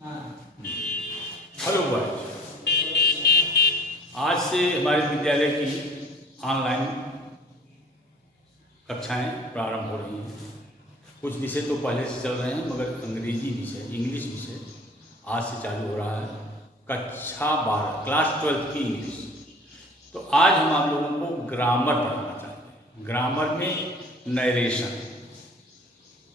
Hello boys, आज से हमारे विद्यालय की ऑनलाइन कक्षाएं प्रारंभ हो रही हैं। कुछ विषय तो पहले से चल रहे हैं, मगर अंग्रेजी विषय, इंग्लिश विषय आज से चालू हो रहा है। कक्षा 12 क्लास 12 की इंग्लिश। तो आज हम आप लोगों को ग्रामर पढ़ाना चाहते हैं। ग्रामर में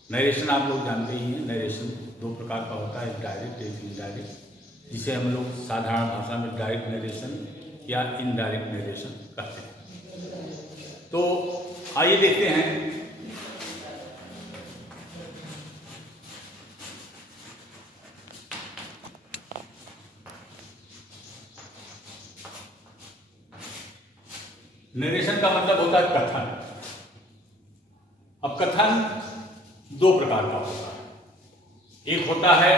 नरेशन आप लोग जानते ही हैं। नरेशन दो प्रकार का होता है, डायरेक्ट एक इनडायरेक्ट, जिसे हम लोग साधारण भाषा में डायरेक्ट नरेशन या इनडायरेक्ट नरेशन कहते हैं। तो आइए देखते हैं। नरेशन का मतलब होता है कथन। अब कथन दो प्रकार का होता है। एक होता है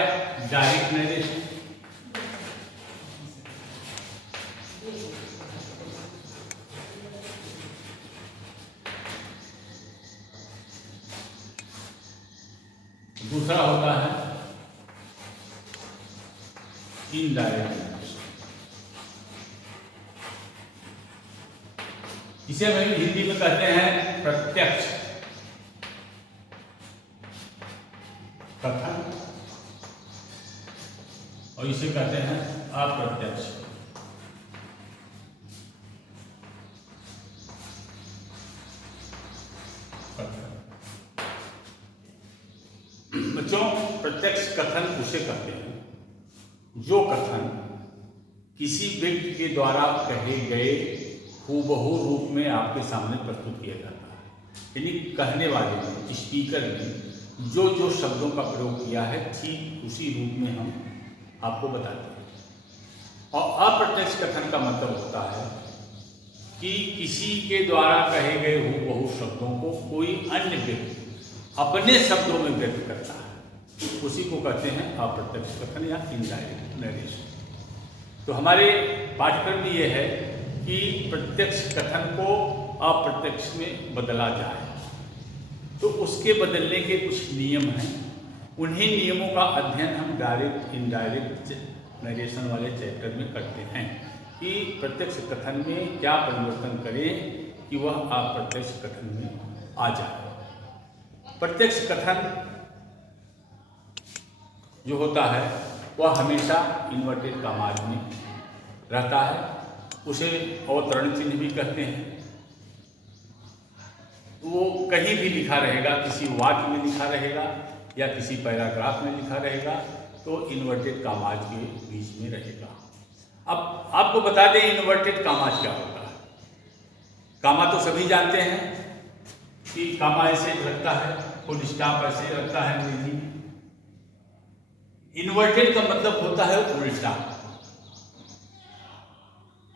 डायरेक्ट नरेशन, दूसरा होता है इनडायरेक्ट नरेशन। इसे हम हिंदी में कहते हैं प्रत्यक्ष कथन, और इसे कहते हैं अप्रत्यक्ष कथन। बच्चों, प्रत्यक्ष कथन उसे कहते हैं जो कथन किसी व्यक्ति के द्वारा कहे गए हूबहू रूप में आपके सामने प्रस्तुत किया जाता है। यानी कहने वाले ने, स्पीकर ने जो शब्दों का प्रयोग किया है, ठीक उसी रूप में हम आपको बताते हैं। और अप्रत्यक्ष कथन का मतलब होता है कि किसी के द्वारा कहे गए हूबहू शब्दों को कोई अन्य व्यक्ति अपने शब्दों में व्यक्त करता है, उसी को कहते हैं अप्रत्यक्ष कथन या इनडायरेक्ट नरेशन। तो हमारे पाठ्यक्रम में यह है कि प्रत्यक्ष कथन को अप्रत्यक्ष में बदला जाए। तो उसके बदलने के कुछ नियम हैं। उन्हीं नियमों का अध्ययन हम डायरेक्ट इनडायरेक्ट नरेशन वाले चैप्टर में करते हैं कि प्रत्यक्ष कथन में क्या परिवर्तन करें कि वह अप्रत्यक्ष कथन में आ जाए। प्रत्यक्ष कथन जो होता है वह हमेशा इन्वर्टेड कॉमास में रहता है। उसे अवतरण चिन्ह भी कहते हैं। वो कहीं भी लिखा रहेगा, किसी वाक्य में लिखा रहेगा या किसी पैराग्राफ में लिखा रहेगा, तो इन्वर्टेड कॉमास के बीच में रहेगा। अब आपको बता दें इन्वर्टेड कॉमास क्या होता है। कामा तो सभी जानते हैं कि कामा ऐसे लगता है, फुल स्टॉप ऐसे लगता है अंग्रेजी में। इन्वर्टेड का मतलब होता है उल्टा।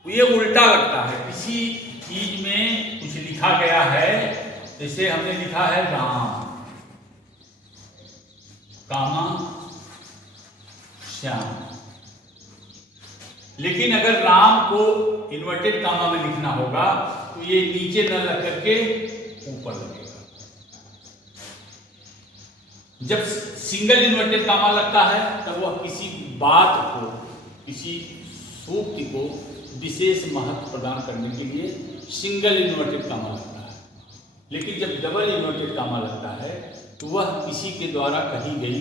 ये उल्टा लगता है। किसी चीज में कुछ लिखा गया है, जैसे हमने लिखा है राम, कामा, श्याम, लेकिन अगर राम को इन्वर्टेड कामा में लिखना होगा तो ये नीचे न लग करके ऊपर लगेगा। जब सिंगल इन्वर्टेड कामा लगता है तब वह किसी बात को, किसी सूक्ति को विशेष महत्व प्रदान करने के लिए सिंगल इन्वर्टेड कामा लगता है। लेकिन जब डबल इन्वर्टेड कामा लगता है तो वह किसी के द्वारा कही गई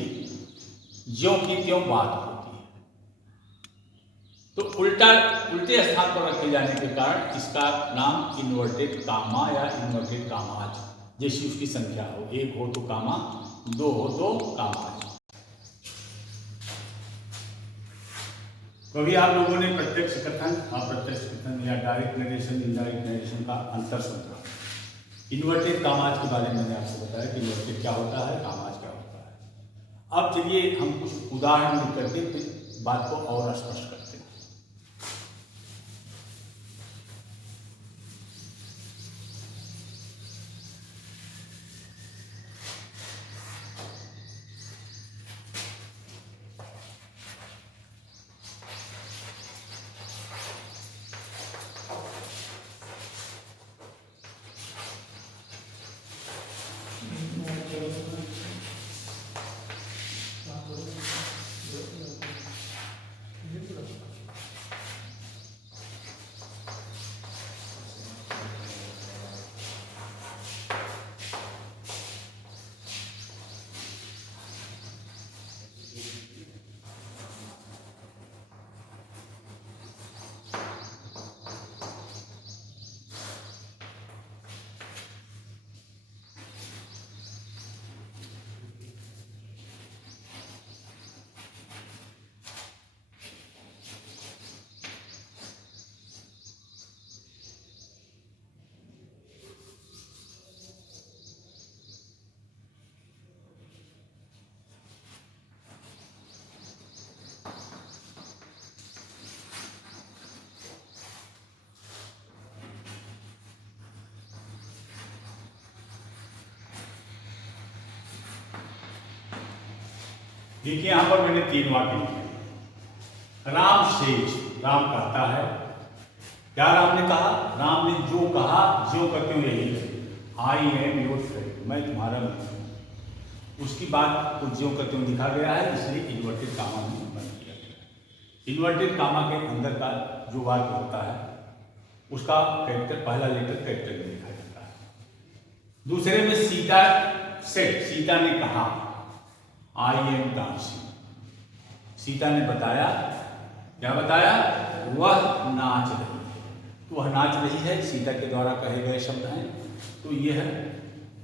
ज्यों की त्यों बात होती है। तो उल्टे स्थान पर रखे जाने के कारण इसका नाम इन्वर्टेड कामा या इन्वर्टेड कामाज, जैसी उसकी संख्या हो, एक हो तो कामा, दो हो तो कामाज। कभी आप लोगों ने प्रत्यक्ष कथन, अप्रत्यक्ष कथन या डायरेक्ट नरेशन, इनडायरेक्ट नरेशन का अंतर समझा। इन्वर्टेड कामाज के बारे में मैंने आपसे बताया कि इन्वर्टेड क्या होता है, कामाज क्या होता है। अब चलिए हम कुछ उदाहरण लिख करके फिर बात को और स्पष्ट करते हैं। देखिए यहाँ पर मैंने 3 वाक्य लिखे। राम सेज, राम कहता है, क्या राम ने कहा? राम ने जो कहा, जो कहते हुए यही है, आई एम योर फ्रेंड, मैं तुम्हारा मित्र हूँ। उसकी बात को जो कहते हुए लिखा गया है, इसलिए इन्वर्टेड कामा में बन किया गया है। इन्वर्टेड कामा के अंदर का जो वाक्य होता है उसका कैरेक्टर, पहला लेटर कैरेक्टर में लिखा जाता है। दूसरे में सीता सेड, सीता ने कहा, आई एम डांसिंग, सीता ने बताया, क्या बताया? वह नाच रही है। तो वह नाच रही है सीता के द्वारा कहे गए शब्द हैं, तो यह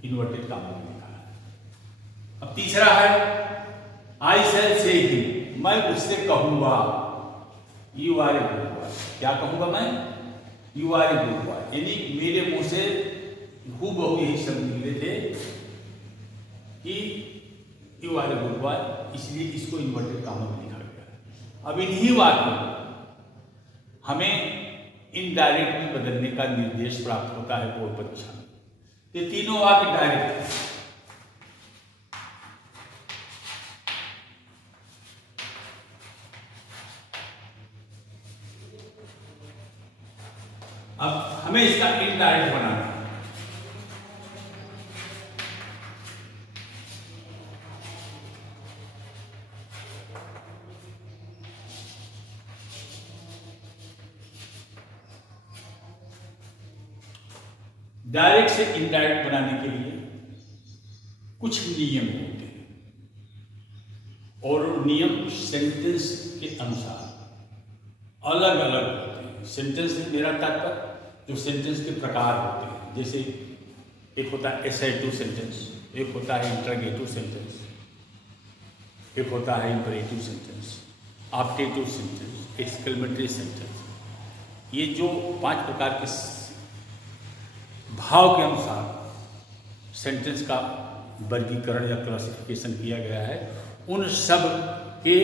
इन्वर्टेड कामा में लिखा है। अब तीसरा है आई शैल से हिम, मैं उससे कहूंगा, you are a good boy, क्या कहूंगा मैं? You are a good boy, यानी मेरे मुंह से हूबहू यही शब्द निकले थे कि you are a good boy, इसलिए इसको इन्वर्टेड कामा में लिखा गया है। अब इन्हीं वाक्यों हमें इनडायरेक्ट में बदलने का निर्देश प्राप्त होता है बोर्ड परीक्षा में। ये तीनों वाक्य डायरेक्ट है। अब हमें इसका इनडायरेक्ट बनाना है। डायरेक्ट से इनडायरेक्ट बनाने के लिए कुछ नियम होते हैं और नियम सेंटेंस के अनुसार अलग अलग होते हैं। सेंटेंस से मेरा तात्पर्य जो सेंटेंस के प्रकार होते हैं, जैसे एक होता है एसर्टिव सेंटेंस, एक होता है इंटरोगेटिव सेंटेंस, एक होता है imperative sentence, optative sentence, exclamatory sentence. ये जो 5 प्रकार के भाव के अनुसार सेंटेंस का वर्गीकरण या क्लासिफिकेशन किया गया है, उन सब के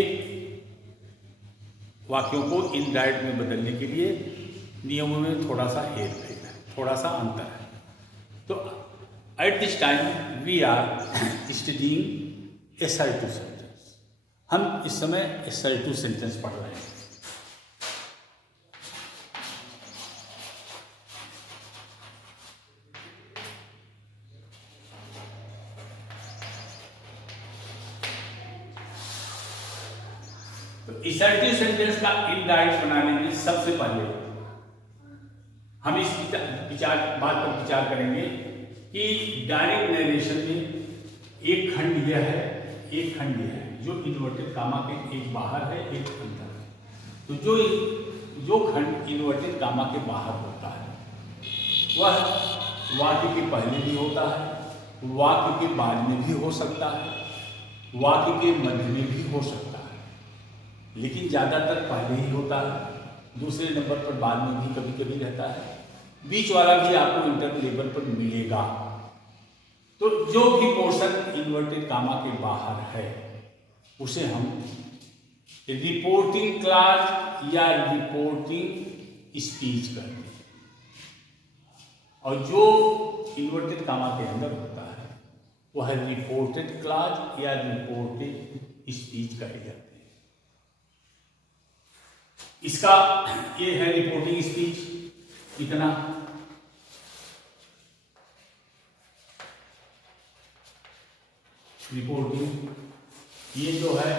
वाक्यों को इनडायरेक्ट में बदलने के लिए नियमों में थोड़ा सा हेर फेर है, थोड़ा सा अंतर है। तो at this time we are studying assertive sentence. हम इस समय एसर्टिव सेंटेंस पढ़ रहे हैं। तो असर्टिव सेंटेंस का इनडायरेक्ट बनाने में सबसे पहले हम इस बात पर विचार करेंगे कि डायरेक्ट नरेशन में एक खंड यह है, एक खंड यह है, जो इन्वर्टेड कामा के एक बाहर है, एक अंदर है। तो जो खंड इन्वर्टेड कामा के बाहर होता है वह वाक्य के पहले भी होता है, वाक्य के बाद में भी हो सकता है, वाक्य के मध्य में भी हो सकता है, लेकिन ज़्यादातर पहले ही होता है। दूसरे नंबर पर बाद में भी कभी कभी रहता है, बीच वाला भी आपको इंटर लेवल पर मिलेगा। तो जो भी पोर्शन इन्वर्टेड कामा के बाहर है उसे हम रिपोर्टिंग क्लॉज या रिपोर्टिंग स्पीच कहते हैं, और जो इन्वर्टेड कामा के अंदर होता है वह रिपोर्टेड क्लॉज या रिपोर्टेड स्पीच कहे जाते हैं। इसका ये है रिपोर्टिंग स्पीच, इतना रिपोर्टिंग, ये जो है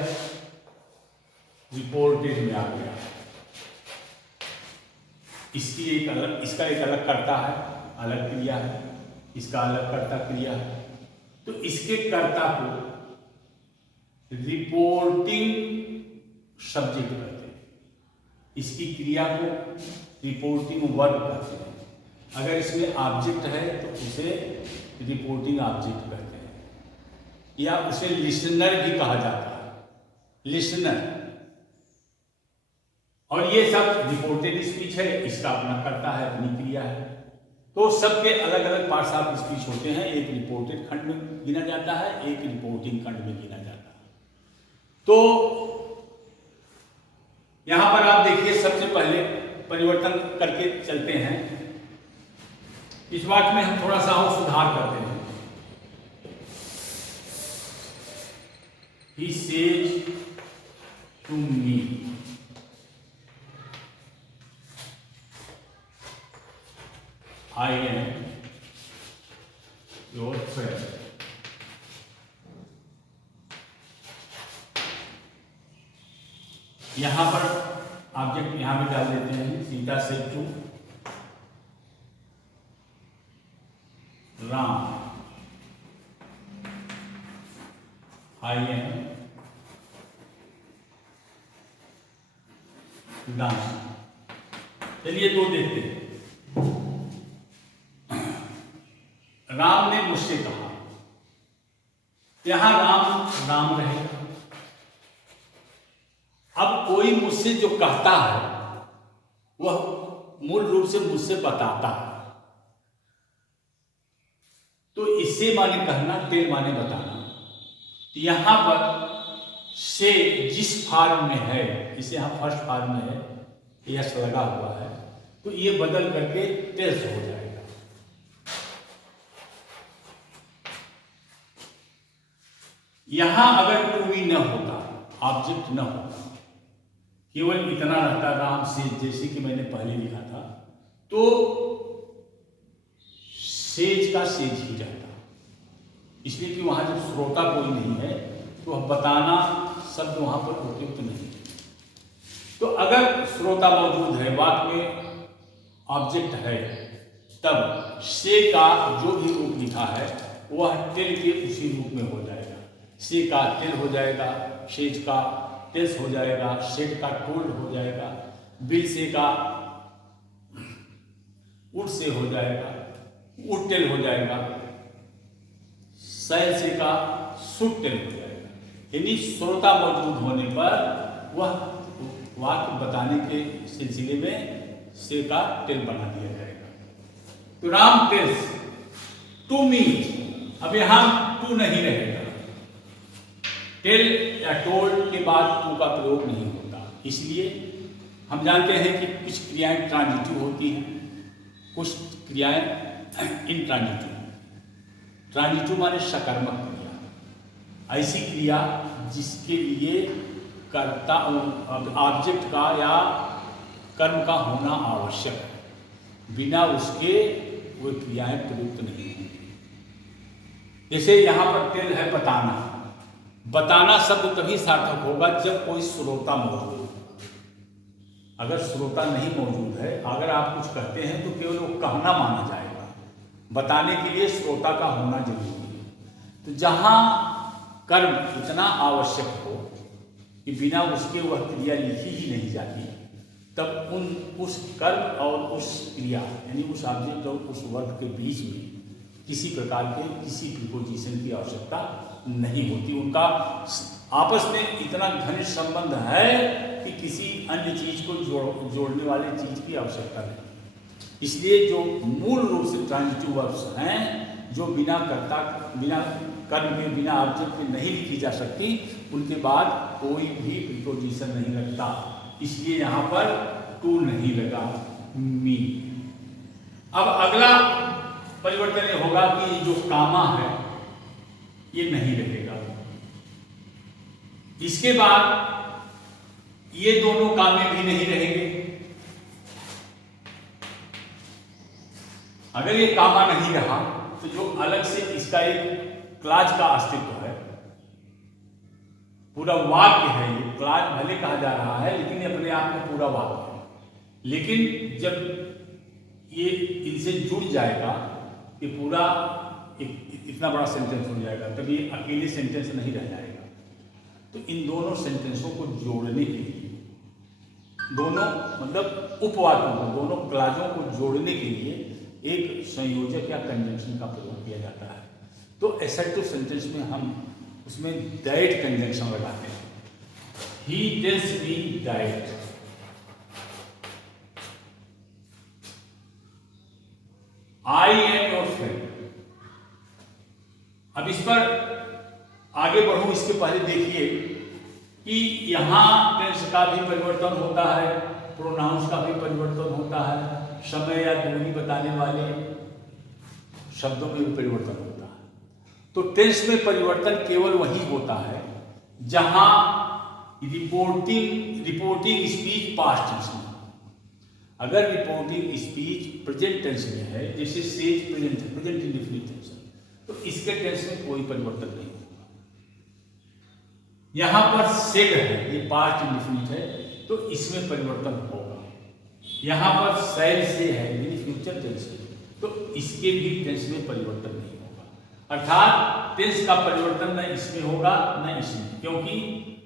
रिपोर्टेड में आ गया। इसकी एक अलग, इसका एक अलग कर्ता है, अलग क्रिया है, इसका अलग कर्ता क्रिया है। तो इसके कर्ता को रिपोर्टिंग सब्जेक्ट कहते हैं, इसकी क्रिया को रिपोर्टिंग वर्ब कहते हैं। अगर इसमें ऑब्जेक्ट है तो उसे रिपोर्टिंग ऑब्जेक्ट कहते हैं, या उसे लिसनर भी कहा जाता है, लिसनर। और ये सब रिपोर्टेड स्पीच है, इसका अपना कर्ता है, अपनी क्रिया है। तो सबके अलग अलग पार्ट्स ऑफ स्पीच होते हैं। एक रिपोर्टेड खंड में गिना जाता है, एक रिपोर्टिंग खंड में गिना जाता है। तो यहां पर आप देखिए, सबसे पहले परिवर्तन करके चलते हैं। इस बात में हम थोड़ा सा और सुधार करते हैं। He says to me, I am your friend. यहां पर ऑब्जेक्ट यहां पे डाल देते हैं। Sita said to Ram, I am dance. चलिए दो देखते हैं। राम ने मुझसे कहा, यहां राम राम रहेगा। अब कोई मुझसे जो कहता है वह मूल रूप से मुझसे बताता है। तो इससे माने कहना, टेल माने बताना। तो यहां पर से जिस फॉर्म में है, इसे यहां फर्स्ट फॉर्म में है, यस लगा हुआ है, तो ये बदल करके टेल्स हो जाएगा। यहां अगर टू बी न होता, ऑब्जेक्ट न होता, केवल इतना रहता राम से, जैसे कि मैंने पहले लिखा था, तो सेज का सेज ही रहता। इसलिए कि वहां जब श्रोता कोई नहीं है तो बताना शब्द वहां पर उपयुक्त नहीं। तो अगर श्रोता मौजूद है, वाक्य में ऑब्जेक्ट है, तब से का जो भी रूप लिखा है वह टेल के उसी रूप में हो जाएगा। से का टेल हो जाएगा, सेज का टेल्स हो जाएगा, सेड का टोल्ड हो जाएगा, बिल से का उड से हो जाएगा, उड टेल हो जाएगा, सैल से का सुट टेल हो जाएगा। यानी श्रोता मौजूद होने पर वह वाक्य बताने के सिलसिले में से का टेल बना दिया जाएगा। तो राम टेल्स टू मी, अब यहां टू नहीं रहेगा। टेल या टोल्ड के बाद टू का प्रयोग नहीं होता। इसलिए हम जानते हैं कि कुछ क्रियाएं ट्रांजिटिव होती हैं, कुछ क्रियाएं इनट्रांजिटिव। ट्रांजिटिव माने सकर्मक क्रिया, ऐसी क्रिया जिसके लिए कर्ता ऑब्जेक्ट का या कर्म का होना आवश्यक है, बिना उसके वो क्रियाएं प्रयुक्त नहीं होंगी। जैसे यहाँ पर टेल है बताना। बताना शब्द तभी सार्थक होगा जब कोई श्रोता मौजूद हो। अगर श्रोता नहीं मौजूद है, अगर आप कुछ कहते हैं तो केवल वो कहना माना जाएगा। बताने के लिए श्रोता का होना जरूरी है। तो जहाँ कर्म इतना आवश्यक हो कि बिना उसके वह क्रिया लिखी ही नहीं जाती, तब उस कर्म और उस क्रिया यानी उस ऑब्जेक्ट और उस वर्ब के बीच में किसी प्रकार के किसी प्रीपोजिशन की आवश्यकता नहीं होती। उनका आपस में इतना घनिष्ठ संबंध है कि किसी अन्य चीज को जोड़ने वाले चीज की आवश्यकता नहीं। इसलिए जो मूल रूप से ट्रांजिटिव वर्ब्स हैं, जो बिना कर्ता, बिना कर्म के, बिना ऑब्जेक्ट के नहीं लिखी जा सकती, उनके बाद कोई भी प्रीपोजिशन नहीं लगता। इसलिए यहाँ पर टू नहीं लगा, मी। अब अगला परिवर्तन ये होगा कि जो कामा है ये नहीं रहेगा। इसके बाद ये दोनों कामे भी नहीं रहेंगे। अगर ये कामा नहीं रहा तो जो अलग से इसका एक क्लाज का अस्तित्व है, पूरा वाक्य है, ये क्लाज भले कहा जा रहा है लेकिन ये अपने आप में पूरा वाक्य है। लेकिन जब ये इनसे जुड़ जाएगा, ये पूरा इतना बड़ा सेंटेंस हो जाएगा, तब ये अकेले सेंटेंस नहीं रह जाएगा। तो इन दोनों सेंटेंसों को जोड़ने के लिए, दोनों मतलब उपवाक्यों को, दोनों क्लाजों को जोड़ने के लिए एक संयोजक या कंजंक्शन का प्रयोग किया जाता है। तो एसर्टिव सेंटेंस में हम उसमें दैट कंजंक्शन लगाते हैं। He tells me that, I am your friend. अब इस पर आगे बढ़ूं इसके पहले देखिए कि यहां टेंस का भी परिवर्तन होता है, प्रोनाउंस का भी परिवर्तन होता है, समय या दूरी बताने वाले शब्दों में भी परिवर्तन होता है। तो टेंस में परिवर्तन केवल वही होता है जहां रिपोर्टिंग स्पीच पास्ट टेंस में, अगर रिपोर्टिंग स्पीच प्रेजेंट टेंस में है, जैसे सेज प्रेजेंट इंडेफिनिट टेंस, तो इसके टेंस में कोई परिवर्तन नहीं होगा। यहां पर सेड है, ये पास्ट इंडेफिनिट है, तो इसमें परिवर्तन होगा। यहां पर शैल से है, यानी फ्यूचर टेंस है, तो इसके भी टेंस में परिवर्तन नहीं होगा। अर्थात टेंस का परिवर्तन न इसमें होगा न इसमें, क्योंकि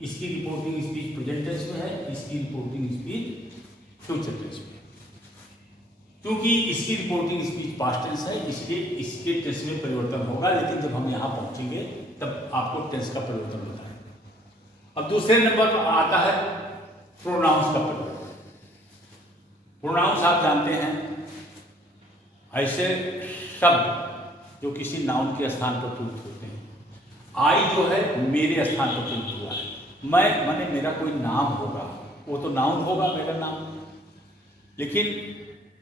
इसकी रिपोर्टिंग स्पीच प्रेजेंट टेंस में है, इसकी रिपोर्टिंग स्पीच फ्यूचर टेंस में है। क्योंकि इसकी रिपोर्टिंग स्पीच पास्ट टेंस है, इसलिए इसके टेंस में परिवर्तन होगा, लेकिन जब हम यहां पहुंचेंगे तब आपको टेंस का परिवर्तन होता है। अब दूसरे नंबर पर आता है प्रोनाउंस का परिवर्तन। प्रोनाउंस आप जानते हैं ऐसे शब्द जो किसी नाउन के स्थान पर प्रयुक्त होते हैं। आई जो है मेरे स्थान पर प्रयुक्त हुआ है। मैं माने मेरा कोई नाम होगा, वो तो नाउन होगा मेरा नाम, लेकिन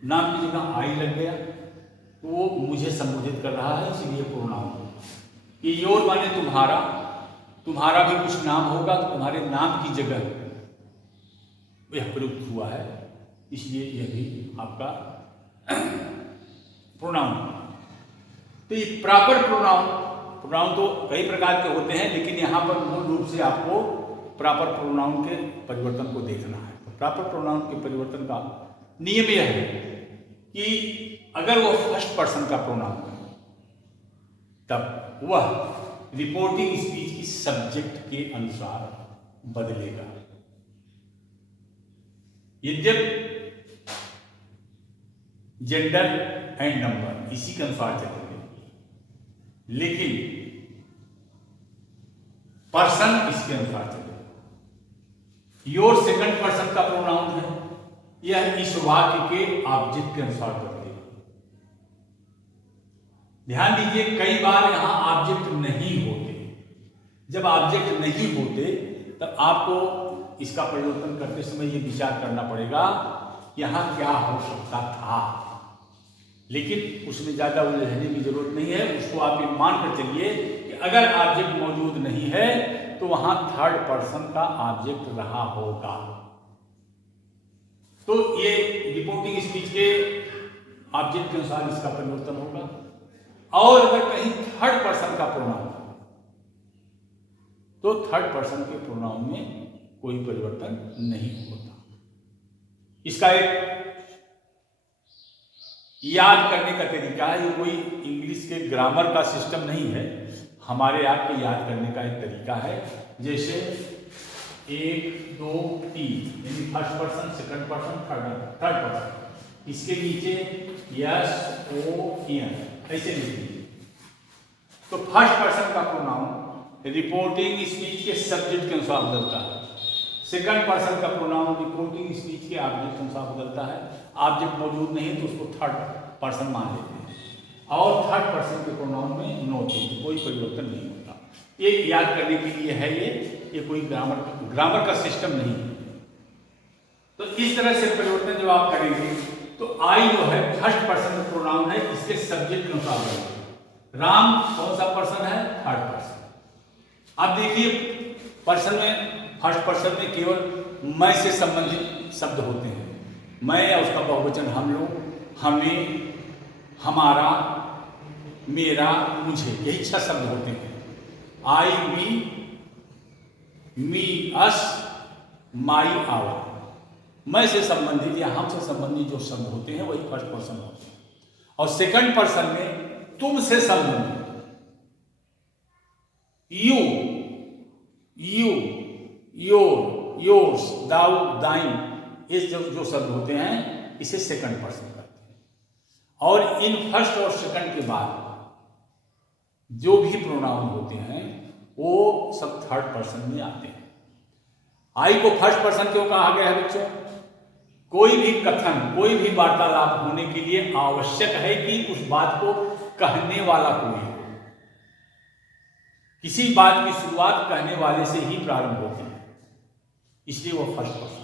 नाम की जगह आई लग गया तो वो मुझे संबोधित कर रहा है, इसलिए प्रोनाउन होगा। ये योर माने तुम्हारा, तुम्हारा भी कुछ नाम होगा, तुम्हारे नाम की जगह यह प्रयुक्त हुआ है, इसलिए यह भी आपका प्रोनाउन। तो ये प्रॉपर प्रोनाउन तो कई प्रकार के होते हैं, लेकिन यहाँ पर मूल रूप से आपको प्रॉपर प्रोनाउन के परिवर्तन को देखना है। तो प्रॉपर प्रोनाउन के परिवर्तन का नियम यह है कि अगर वो फर्स्ट पर्सन का प्रोनाउन है तब वह रिपोर्टिंग स्पीच की सब्जेक्ट के अनुसार बदलेगा। यद्यप जेंडर एंड नंबर इसी के अनुसार चलेंगे, लेकिन पर्सन इसके अनुसार चलेगा। योर सेकंड पर्सन का प्रोनाउन है, यह इस वाक्य के ऑब्जेक्ट के अनुसार बदलेगा। ध्यान दीजिए, कई बार यहां ऑब्जेक्ट नहीं होते। जब ऑब्जेक्ट नहीं होते तब आपको इसका परिवर्तन करते समय यह विचार करना पड़ेगा यहां क्या हो सकता था, लेकिन उसमें ज्यादा उलझने की जरूरत नहीं है। उसको आप ये मानकर चलिए कि अगर ऑब्जेक्ट मौजूद नहीं है तो वहां थर्ड पर्सन का ऑब्जेक्ट रहा होगा। तो ये रिपोर्टिंग स्पीच के ऑब्जेक्ट के अनुसार इसका परिवर्तन होगा। और अगर कहीं थर्ड पर्सन का प्रोनाउन तो थर्ड पर्सन के प्रोनाउन में कोई परिवर्तन नहीं होता। इसका एक याद करने का तरीका है, ये कोई इंग्लिश के ग्रामर का सिस्टम नहीं है, हमारे आपके याद करने का एक तरीका है। जैसे 1 2 3 यानी first person, second person, third person, इसके नीचे यस ओ एन ऐसे लिख दीजिए। तो फर्स्ट पर्सन का प्रोनाउन रिपोर्टिंग स्पीच के सब्जेक्ट के अनुसार बदलता है, सेकंड पर्सन का प्रोनाउन रिपोर्टिंग स्पीच के ऑब्जेक्ट के अनुसार बदलता है। ऑब्जेक्ट मौजूद नहीं तो उसको थर्ड पर्सन मान लेते हैं, और थर्ड पर्सन के प्रोनाउन में नो चेंज, कोई परिवर्तन नहीं होता। ये याद करने के लिए है, ये कोई ग्रामर का सिस्टम नहीं है। तो इस तरह से परिवर्तन जब आप करेंगे तो आई जो है फर्स्ट पर्सन का प्रोनाउन है, इसके सब्जेक्ट के अनुसार बदलेगा। राम कौन सा पर्सन है? Third person. अब देखिए पर्सन में, फर्स्ट पर्सन में केवल मैं से संबंधित शब्द होते हैं। मैं या उसका बहुवचन हम लोग, हमें, हमारा, मेरा, मुझे, यही 6 शब्द होते हैं। आई, मी, अस, माई, आवर। मैं से संबंधित या हम से संबंधित जो शब्द होते हैं वही फर्स्ट पर्सन होते हैं। और सेकंड पर्सन में तुम से संबंधित यू, योर, योर्स, दाउ, दाइन, ये जो शब्द होते हैं इसे सेकंड पर्सन करते हैं। और इन फर्स्ट और सेकंड के बाद जो भी प्रोनाउन होते हैं वो सब थर्ड पर्सन में आते हैं। आई को फर्स्ट पर्सन क्यों कहा गया है बच्चों? कोई भी कथन, कोई भी वार्तालाप होने के लिए आवश्यक है कि उस बात को कहने वाला कोई हो। किसी बात की शुरुआत कहने वाले से ही प्रारंभ होती है, इसलिए वो फर्स्ट पर्सन।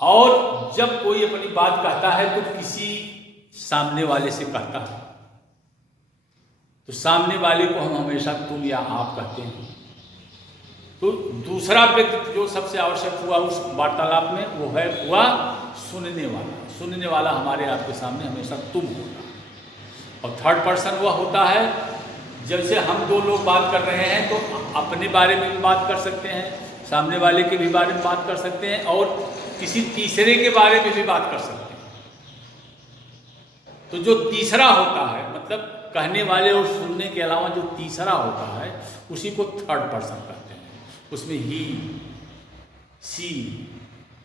और जब कोई अपनी बात कहता है तो किसी सामने वाले से कहता है, तो सामने वाले को हम हमेशा तुम या आप कहते हैं। तो दूसरा व्यक्ति जो सबसे आवश्यक हुआ उस वार्तालाप में वो हुआ सुनने वाला। सुनने वाला हमारे आपके सामने हमेशा तुम होगा। और थर्ड पर्सन वह होता है जैसे हम दो लोग बात कर रहे हैं तो अपने बारे में भी बात कर सकते हैं, सामने वाले के भी बारे में बात कर सकते हैं और किसी तीसरे के बारे में भी बात कर सकते हैं। तो जो तीसरा होता है मतलब कहने वाले और सुनने के अलावा जो तीसरा होता है उसी को थर्ड पर्सन कहते हैं। उसमें ही, सी,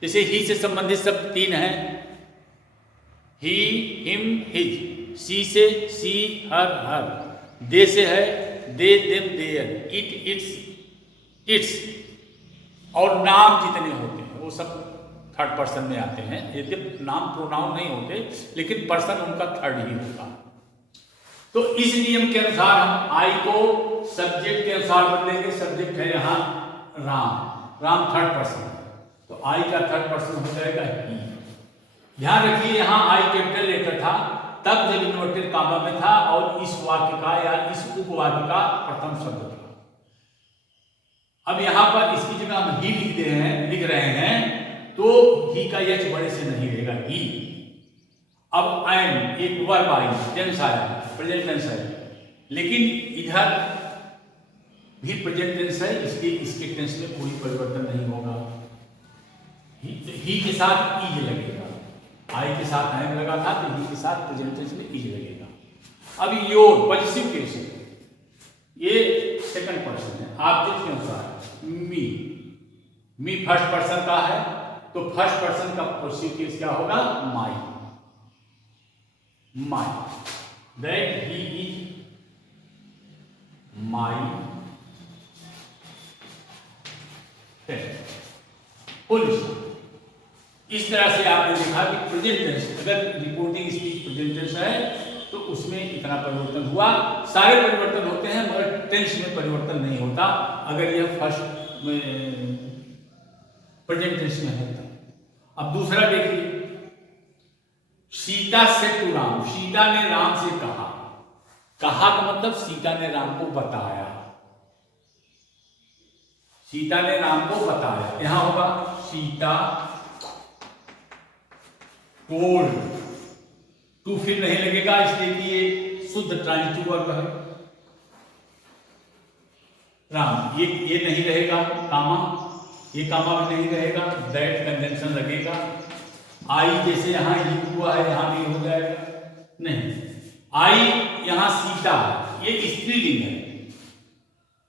जैसे ही से संबंधित शब्द तीन हैं, ही, हिम, हिज। सी से सी, हर, दे से है they, them, their, it, its, its. और नाम जितने होते हैं वो सब थर्ड पर्सन में आते हैं। यदि नाम प्रोनाउन नहीं होते लेकिन पर्सन उनका थर्ड ही होगा। तो इस नियम के अनुसार हम आई को सब्जेक्ट के अनुसार बदलेंगे। सब्जेक्ट है यहाँ राम, राम थर्ड पर्सन, तो आई का थर्ड पर्सन हो जाएगा ही। ध्यान रखिए यहाँ आई कैपिटल लेटर था तब जब इन्वर्टेड कामा में था और इस वाक्य का या इस उपवाक्य का प्रथम शब्द था। अब यहाँ पर इसकी जगह हम ही लिख रहे हैं तो ही का एच बड़े से नहीं रहेगा, ही। अब एम एक वर्ब आई, टेंस आया, प्रेजेंट टेंस है, लेकिन इधर भी प्रेजेंट टेंस है, इसलिए इसके टेंस में कोई परिवर्तन नहीं होगा। ही के साथ इज लगेगा, आई के साथ एम लगा था तो ही के साथ प्रेजेंट टेंस में इज लगेगा। अब योर पॉजिटिव केस है, ये सेकंड पर्सन है ऑब्जेक्ट के अनुसार। मी फर्स्ट पर्सन का है तो फर्स्ट पर्सन का पॉजिटिव केस क्या होगा, my, that he is my friend. इस तरह से आपने देखा कि प्रेजेंट टेंस, अगर रिपोर्टिंग स्पीच प्रेजेंट टेंस है तो उसमें इतना परिवर्तन हुआ। सारे परिवर्तन होते हैं मगर टेंस में परिवर्तन नहीं होता अगर यह फर्स्ट प्रेजेंट टेंस में है। अब दूसरा देखिए, सीता से टू राम, सीता ने राम से कहा। कहा का मतलब सीता ने राम को बताया, सीता ने राम को बताया। यहां होगा सीता टोल्ड, टू फिर नहीं लगेगा इसलिए कि ये शुद्ध ट्रांजिटिव वर्ब है। राम ये नहीं रहेगा, कामा, ये कामा भी नहीं रहेगा, दैट कंजंक्शन लगेगा। आई जैसे यहां ही हुआ है यहां भी हो जाएगा, नहीं। आई यहां सीता, ये स्त्रीलिंग है,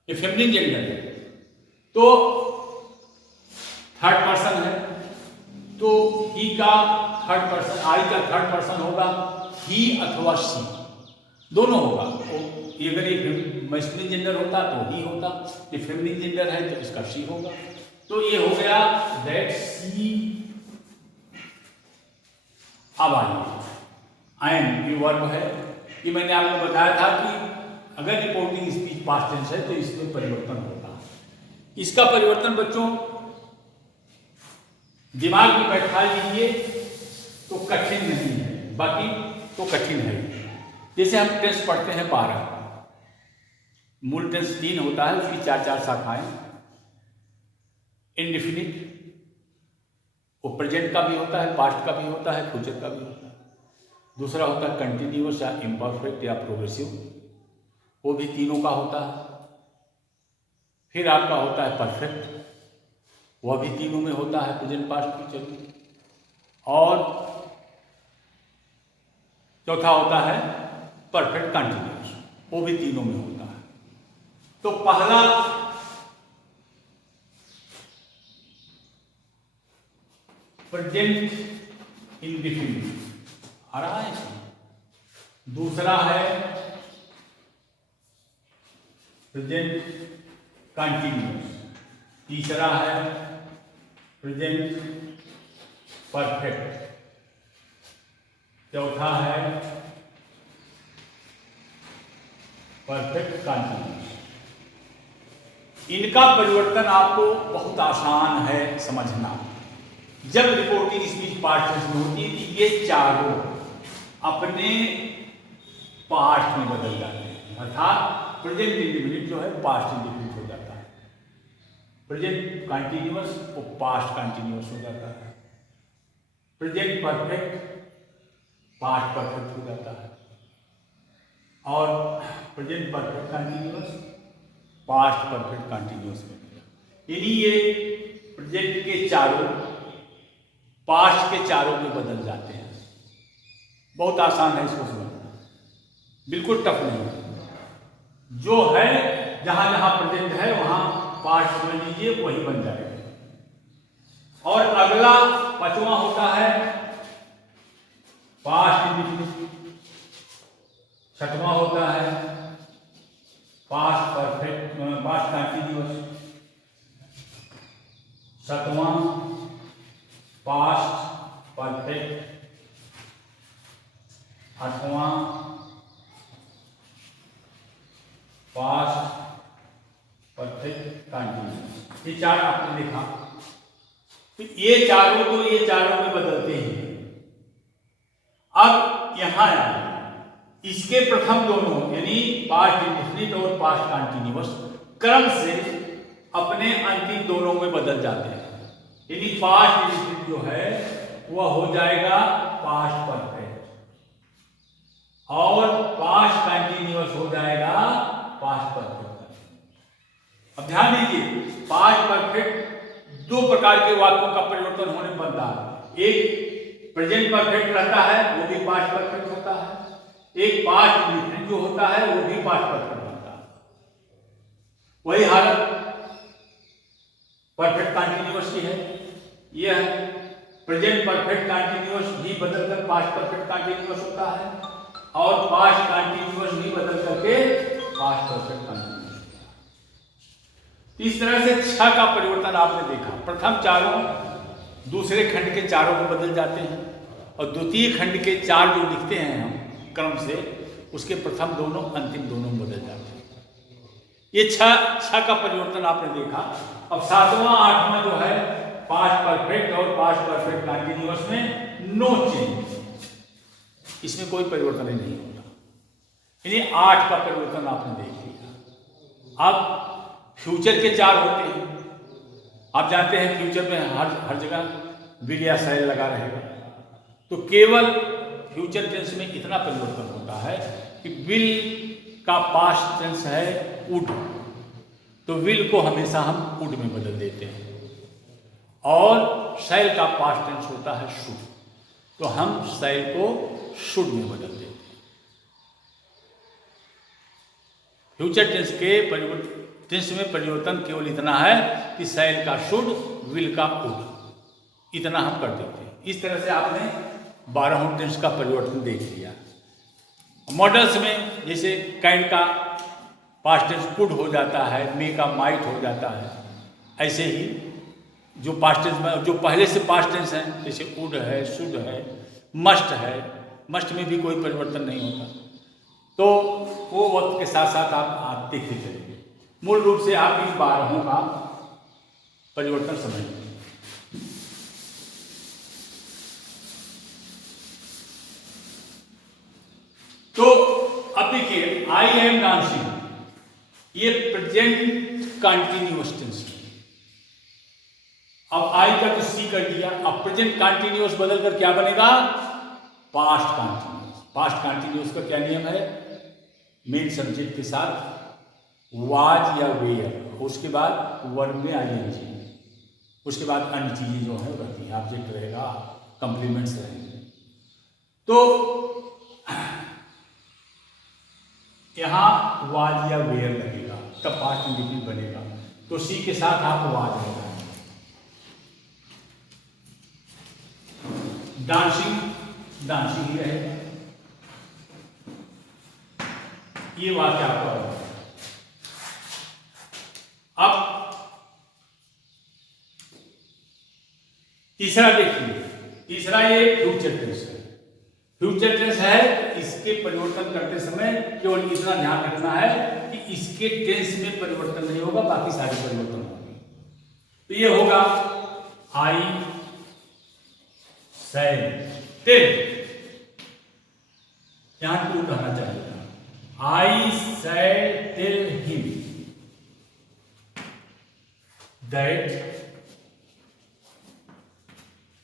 ये फेमिनिन जेंडर है, तो थर्ड पर्सन है तो ही का थर्ड पर्सन, आई का थर्ड पर्सन होगा ही अथवा सी, दोनों होगा। अगर ये मैस्कुलिन जेंडर होता तो ही होता, ये फेमिनिन जेंडर है तो इसका सी होगा। तो ये हो गया दैट सी। अब आइए एम, ये वर्ब है, ये मैंने आपको बताया था कि अगर रिपोर्टिंग स्पीच पास्ट टेंस है तो इसमें परिवर्तन होता है। इसका परिवर्तन बच्चों दिमाग में बैठा लीजिए तो कठिन नहीं है, बाकी तो कठिन है। जैसे हम टेंस पढ़ते हैं 12, मूल टेंस 3 होता है, उसकी 4-4 शाखाएं। इंडेफिनिट वो प्रेजेंट का भी होता है, पास्ट का भी होता है, फ्यूचर का भी होता है। दूसरा होता है कंटिन्यूअस या इम्परफेक्ट या प्रोग्रेसिव, वो भी तीनों का होता है। फिर आपका होता है परफेक्ट, वह भी तीनों में होता है, प्रेजेंट पास्ट फ्यूचर। और चौथा होता है परफेक्ट कंटिन्यूअस, वो भी तीनों में होता है। तो पहला प्रेजेंट इंडेफिनिट आ रहा है, दूसरा है प्रेजेंट कंटिन्यूअस, तीसरा है प्रेजेंट परफेक्ट, चौथा है परफेक्ट कंटिन्यूअस। इनका परिवर्तन आपको बहुत आसान है समझना। जब रिपोर्टिंग स्पीच पास्ट टेंस में होती है तो ये चारों अपने पास्ट में बदल जाते हैं, अर्थात प्रेजेंट इंडेफिनिट जो है पास्ट इंडेफिनिट हो जाता है। प्रेजेंट कंटिन्यूअस वो पास्ट कंटिन्यूअस हो जाता है, प्रेजेंट परफेक्ट पास्ट परफेक्ट हो जाता है, और present perfect continuous past perfect continuous में हो जाता है। यानी ये प्रेजेंट के चारों पास्ट के चारों में बदल जाते हैं। बहुत आसान है इसको समझना, बिल्कुल टफ नहीं है। जो है जहां जहां प्रेजेंट है वहां पास्ट समझ लीजिए, वही बन जाएगा। और अगला पांचवा होता है पास्ट इंडेफिनिट, छठवां होता है पास्ट परफेक्ट पास्ट कंटिन्यूअस, सातवां पास्ट परफेक्ट, आठवां पास्ट परफेक्ट कंटिन्यूअस। ये चार आपने देखा, तो ये चारों में बदलते हैं। अब यहां इसके प्रथम दोनों यानी पास्ट इंडेफिनिट और पास्ट कंटिन्यूअस क्रम से अपने अंतिम दोनों में बदल जाते हैं। यानी पास्ट इंडेफिनिट जो है वह हो जाएगा पास्ट परफेक्ट और पास्ट कंटिन्यूअस हो जाएगा पास्ट परफेक्ट। अब ध्यान दीजिए, पास्ट परफेक्ट दो प्रकार के वाक्यों का परिवर्तन होने बनता है। एक प्रेजेंट परफेक्ट रहता है, वो भी पास्ट परफेक्ट होता है। एक पास्ट इंडेफिनिट जो होता है वो भी पास्ट परफेक्ट होता है। वही हालत परफेक्ट कंटिन्यूअस की है। यह प्रेजेंट परफेक्ट कंटिन्यूअस भी बदलकर पास्ट परफेक्ट कंटिन्यूअस होता है और पास्ट कंटिन्यूअस भी बदल करके पास्ट परफेक्ट कंटिन्यूअस होता है। इस तरह से 6 का परिवर्तन आपने देखा। प्रथम चारों दूसरे खंड के चारों में बदल जाते हैं और द्वितीय खंड के 4 जो लिखते हैं हम क्रम से, उसके प्रथम दोनों अंतिम दोनों में बदल जाते हैं। ये 6 का परिवर्तन आपने देखा। अब 7वां 8वां जो है पास्ट परफेक्ट और पास्ट परफेक्ट कंटिन्यूअस में नो चेंज, इसमें कोई परिवर्तन ही नहीं होता। यानी 8 का परिवर्तन आपने देख लिया। अब फ्यूचर के 4 होते हैं। आप जानते हैं फ्यूचर में हर जगह विल या शैल लगा रहेगा, तो केवल फ्यूचर टेंस में इतना परिवर्तन होता है कि विल का पास्ट टेंस है वुड, तो विल को हमेशा हम वुड में बदल देते हैं, और शैल का पास्ट टेंस होता है शुड, तो हम शैल को शुड में बदल देते हैं। फ्यूचर टेंस में परिवर्तन केवल इतना है कि शैल का शुड, विल का वुड, इतना हम कर देते हैं। इस तरह से आपने 12 टेंस का परिवर्तन देख लिया। मॉडल्स में जैसे कैन का पास्ट टेंस कुड हो जाता है, मे का माइट हो जाता है, ऐसे ही जो पास्ट टेंस में जो पहले से पास्ट टेंस हैं जैसे वुड है, शुड है, मस्ट में भी कोई परिवर्तन नहीं होता, तो वो वक्त के साथ साथ आप देखते चलेंगे। मूल रूप से आप इन 12 का परिवर्तन समझेंगे। तो अब देखिए, आई एम डांसिंग, ये प्रेजेंट कंटिन्यूअस टेंस है। अब आई का तो सी कर दिया, अब प्रेजेंट कंटिन्यूअस बदल कर क्या बनेगा? Past continuous. पास्ट कंटिन्यूअस का क्या नियम है? मेन सब्जेक्ट के साथ वाज या वेयर, उसके बाद वर्ब में आईएनजी, उसके बाद अन्य चीजें जो है रहती है, ऑब्जेक्ट रहेगा, कंप्लीमेंट्स रहेंगे। तो यहां वाज या वेयर लगेगा तब पास्ट इंडेफिनिट बनेगा, तो सी के साथ आप वाज लगाएंगे। डांसिंग ही रहेगा, ये वाक्य आपका होगा। अब तीसरा देखिए, तीसरा ये फ्यूचर टेंस है। फ्यूचर टेंस है, इसके परिवर्तन करते समय केवल इतना ध्यान रखना है कि इसके टेंस में परिवर्तन नहीं होगा, बाकी सारे परिवर्तन होंगे। तो ये होगा आई शैल टेल, यहां टू रहना चाहिए था, I shall tell him that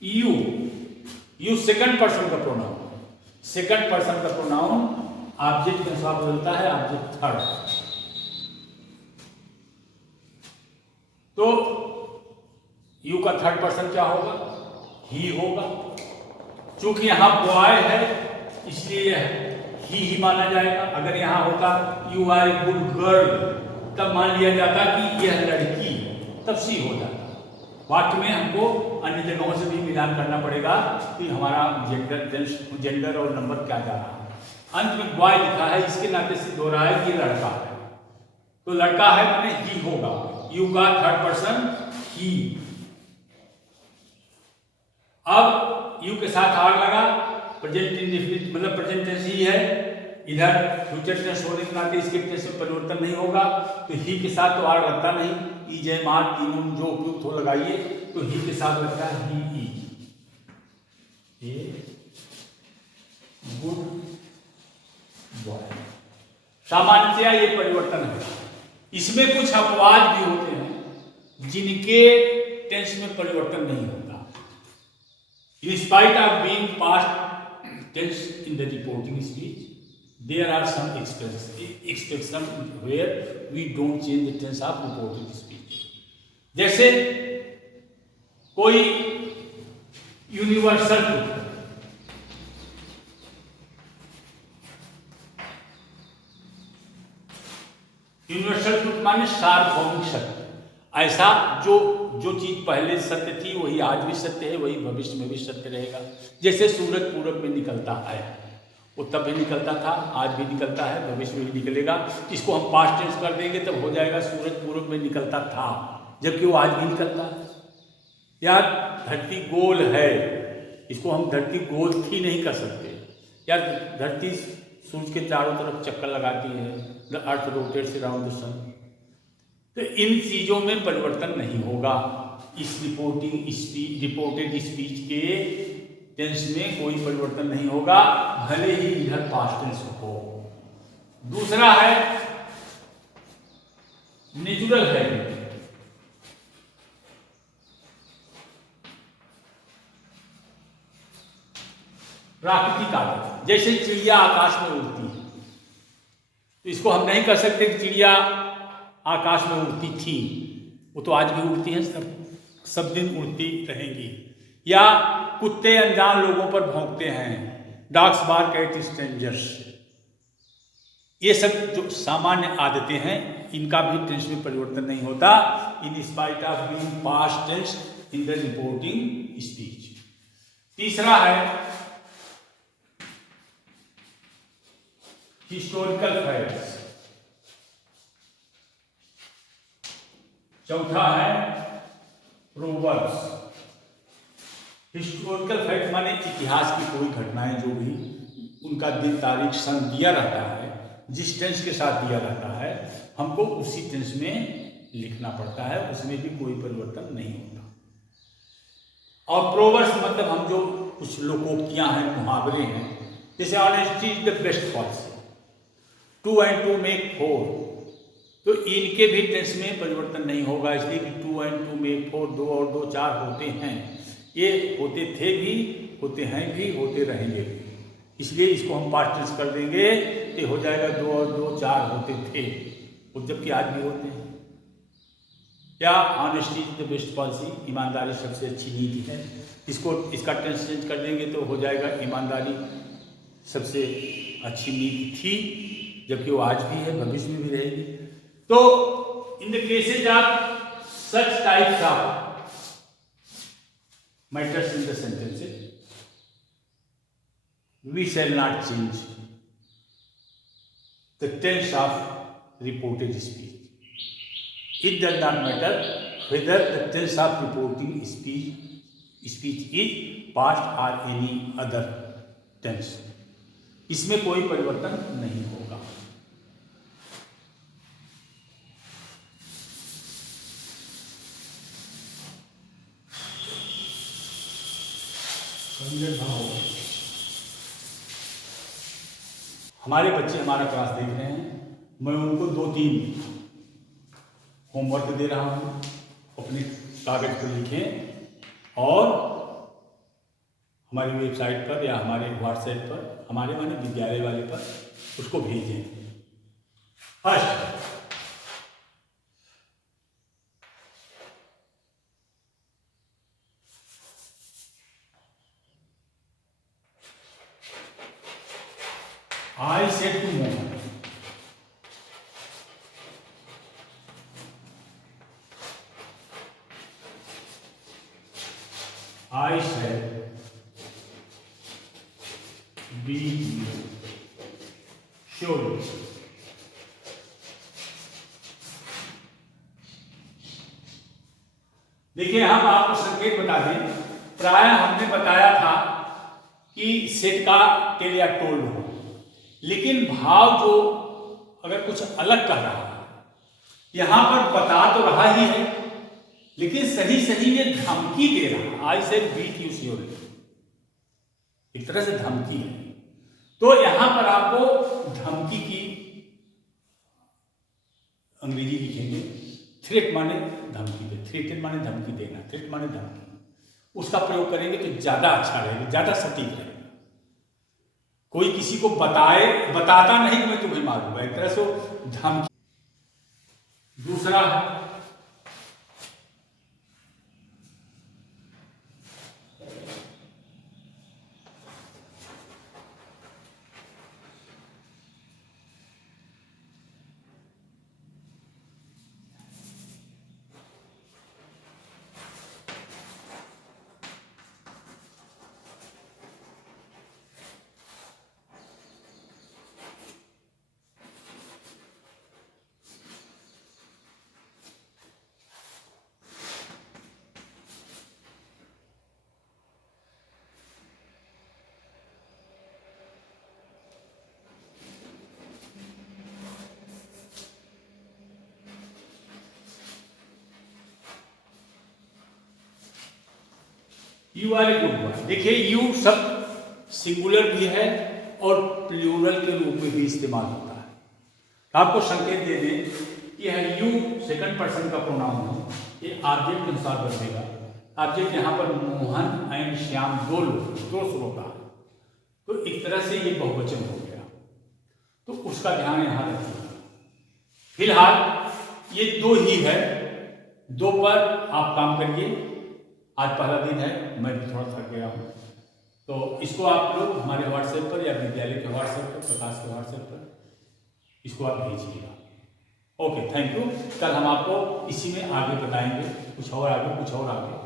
you second person का प्रोनाउन, सेकंड पर्सन का प्रोनाउन ऑब्जेक्ट के अनुसार बदलता है, ऑब्जेक्ट थर्ड। तो यू का थर्ड पर्सन क्या होगा? ही होगा। चूंकि यहां बॉय है इसलिए ही माना जाएगा। अगर यहां होता you are a good girl तब मान लिया जाता कि यह लड़की, तब सी हो जाता। वाक्य में हमको अन्य जगहों से भी मिलान करना पड़ेगा कि हमारा जेंडर और नंबर क्या जा रहा है। अंत में बॉय लिखा है, इसके नाते से दो रहा है कि लड़का है, तो लड़का है माने ही होगा। यू का थर्ड पर्सन ही। अब यू के साथ आर लगा, प्रेजेंट इंडेफिनिट मतलब प्रेजेंट टेंस ही है, इधर फ्यूचर टेंस होने के नाते इसके टेंस में परिवर्तन नहीं होगा, तो ही के साथ तो आर लगता नहीं। ई जय मार तीनों जो उपयुक्त हो लगाइए, तो ही के साथ लगता है ही ई। ए गुड बॉय। सामान्यतया ये परिवर्तन है। इसमें कुछ अपवाद भी होते हैं जिनके टेंस में परिवर्तन नहीं होता। In spite of being past tense in the reporting speech, there are some exceptions where we don't change the tense of reporting speech. जैसे कोई यूनिवर्सल ट्रूथ, यूनिवर्सल ट्रूथ माने सार्वभौमिक सत्य। ऐसा जो चीज पहले सत्य थी वही आज भी सत्य है, वही भविष्य में भी सत्य रहेगा। जैसे सूरज पूरब में निकलता है, वो तब भी निकलता था, आज भी निकलता है, भविष्य में भी निकलेगा। इसको हम पास्ट टेंस कर देंगे तब हो जाएगा सूरज पूरब में निकलता था, जबकि वो आज भी निकलता है। या धरती गोल है, इसको हम धरती गोल थी नहीं कर सकते। या धरती सूरज के चारों तरफ चक्कर लगाती है, the earth rotates around the sun. तो इन चीजों में परिवर्तन नहीं होगा। इस रिपोर्टेड स्पीच के टेंस में कोई परिवर्तन नहीं होगा, भले ही इधर पास्ट टेंस हो। दूसरा है नेचुरल है, प्राकृतिक आदत। जैसे चिड़िया आकाश में उड़ती है, तो इसको हम नहीं कह सकते कि चिड़िया आकाश में उड़ती थी, वो तो आज भी उड़ती है, सब दिन उड़ती रहेंगी। या कुत्ते अनजान लोगों पर भौंकते हैं, डॉग्स बार्क एट स्ट्रेंजर्स। ये सब जो सामान्य आदतें हैं, इनका भी टेंस में परिवर्तन नहीं होता, in spite of being past tense in the reporting speech. तीसरा है हिस्टोरिकल फैक्ट्स। चौथा है प्रोवर्ब्स। हिस्टोरिकल फैक्ट माने इतिहास की कोई घटनाएं जो भी उनका दिन तारीख सन दिया रहता है, जिस टेंस के साथ दिया रहता है, हमको उसी टेंस में लिखना पड़ता है, उसमें भी कोई परिवर्तन नहीं होता। और प्रोवर्ब्स मतलब हम जो कुछ लोकोक्तियां हैं, मुहावरे हैं, जैसे honesty is the best policy, 2 and 2 make 4, तो इनके भी टेंस में परिवर्तन नहीं होगा, इसलिए कि 2 and 2 make 4, 2 और 2 4 होते हैं। ये होते थे भी, होते हैं भी, होते रहेंगे भी, इसलिए इसको हम पास्ट टेंस कर देंगे, ये हो जाएगा 2 और 2 4 होते थे, और जबकि आज भी होते हैं। या honesty is the best policy, ईमानदारी सबसे अच्छी नीति है, इसका टेंस चेंज कर देंगे तो हो जाएगा ईमानदारी सबसे अच्छी नीति थी, जबकि वो आज भी है, भविष्य में भी रहेगी। तो in the cases of such types of matters in the sentences, we shall not change the tense of reported speech. It does not matter whether the tense of reporting speech is past or any other tense. इसमें कोई परिवर्तन नहीं होगा। हमारे बच्चे हमारा class देख रहे हैं, मैं उनको 2-3 होमवर्क दे रहा हूँ, अपने कागज पर लिखें और हमारी वेबसाइट पर या हमारे व्हाट्सएप पर, हमारे माने विद्यालय वाले पर उसको भेजें। First, I said to Mohan, I said be sure. देखिए, हम आपको संकेत बता दें, प्राय हमने बताया था कि सेट का टेल या टोल्ड हो, लेकिन भाव जो अगर कुछ अलग कर रहा है, यहां पर बता तो रहा ही है, लेकिन सही सही ये धमकी दे रहा है। I said beat you surely, एक तरह से धमकी है। तो यहां पर आपको धमकी की अंग्रेजी लिखेंगे, थ्रेट माने धमकी दे, थ्रेटेड माने धमकी देना, थ्रेट माने धमकी, उसका प्रयोग करेंगे तो ज्यादा अच्छा रहेगा, ज्यादा सटीक रहेगा। कोई किसी को बताता नहीं कि मैं तुम्हें मारूंगा, एक तरह से धमकी। दूसरा है you are a good boy. देखिए, यू शब्द सिंगुलर भी है और प्लूरल के रूप में भी इस्तेमाल होता है। आपको संकेत दे दें कि यह यू सेकंड पर्सन का प्रोनाउन है, ये ऑब्जेक्ट के अनुसार बदलेगा। ऑब्जेक्ट यहाँ पर मोहन एंड श्याम दो लोग, दो श्रोता है, तो एक तरह से ये बहुवचन हो गया, तो उसका ध्यान यहाँ रखिएगा। फिलहाल ये दो ही है, दो पर आप काम करिए। आज पहला दिन है, मैं भी थोड़ा थक गया हूँ, तो इसको आप लोग हमारे व्हाट्सएप पर या विद्यालय के व्हाट्सएप पर, प्रकाश के व्हाट्सएप पर इसको आप भेजिएगा। Okay, thank you. कल हम आपको इसी में आगे बताएंगे, कुछ और आगे, कुछ और आगे।